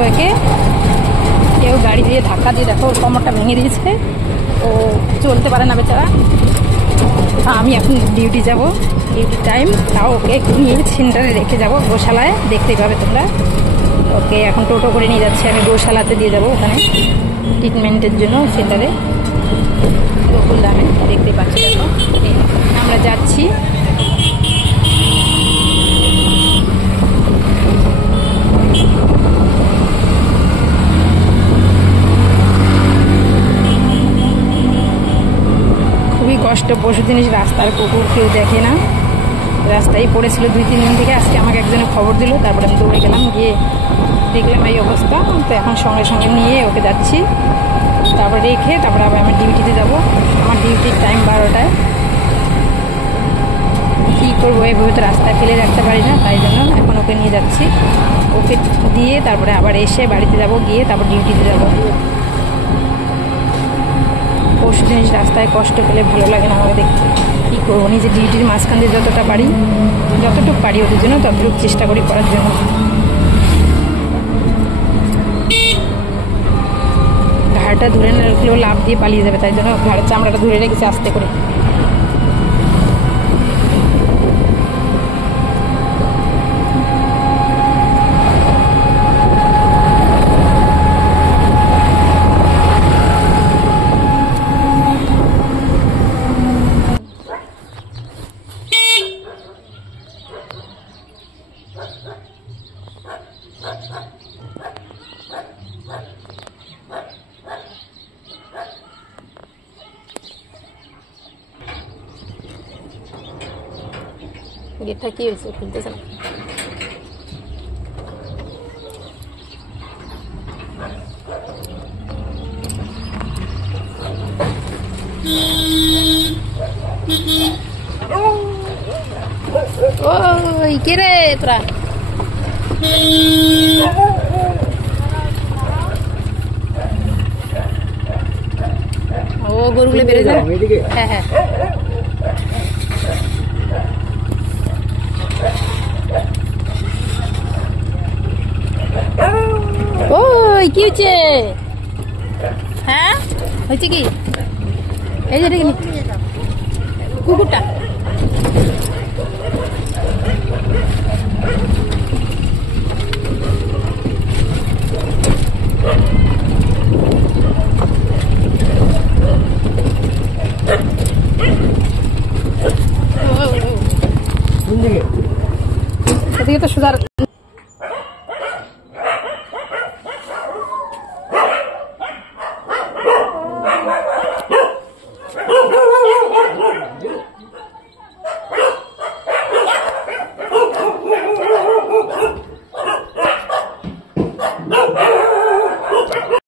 দেখো একে, কেউ গাড়ি দিয়ে ধাক্কা দিয়ে দেখো ওর কোমরটা ভেঙে দিয়েছে, ও চলতে পারে না বেচারা। আমি এখন ডিউটি যাব, ডিউটি টাইম, তাও ওকে নিয়ে সেন্টারে রেখে যাব গোশালায়, দেখতেই পাবে তোমরা। ওকে এখন টোটো করে নিয়ে যাচ্ছি, আমি গোশালাতে দিয়ে যাবো ওখানে ট্রিটমেন্টের জন্য সেন্টারে গোকুলধামে, দেখতে পাচ্ছি। আমরা যাচ্ছি। খুবই কষ্ট, পশু জিনিস রাস্তার কুকুর কেউ দেখে না, রাস্তায় পড়েছিল 2-3 দিন থেকে। আজকে আমাকে একজনে খবর দিল, তারপরে আমি দৌড়ে গেলাম, গিয়ে দেখলাম এই অবস্থা। তো এখন সঙ্গে সঙ্গে নিয়ে ওকে যাচ্ছি, তারপরে রেখে তারপরে আবার আমি ডিউটিতে যাব। আমার ডিউটির টাইম 12টায়। কী করবো, এইভাবে তো রাস্তায় ফেলে রাখতে পারি না, তাই জন্য এখন ওকে নিয়ে যাচ্ছি। ওকে দিয়ে তারপরে আবার এসে বাড়িতে যাব, গিয়ে তারপর ডিউটিতে যাব। পশু জিনিস রাস্তায় কষ্ট পেলে ভালো লাগে না আমাকে দেখতে। কী করবো, নিজের ডিউটির মাঝখান দিয়ে যতটুকু পারি ওদের জন্য ততটুকু চেষ্টা করি করার জন্য। ঘাড়টা ধরে না রাখলেও লাভ দিয়ে পালিয়ে যাবে, তাই জন্য ঘাড়ের চামড়াটা ধরে রেখেছি আস্তে করে। গেটটা কি হয়েছে, খুলতেছে না। ওই কে রে তোরা? ও গরুগুলো বেড়ে যায়। হ্যাঁ হ্যাঁ, ওই কি হচ্ছে? হ্যাঁ হয়েছে কি? এই যে কুকুরটা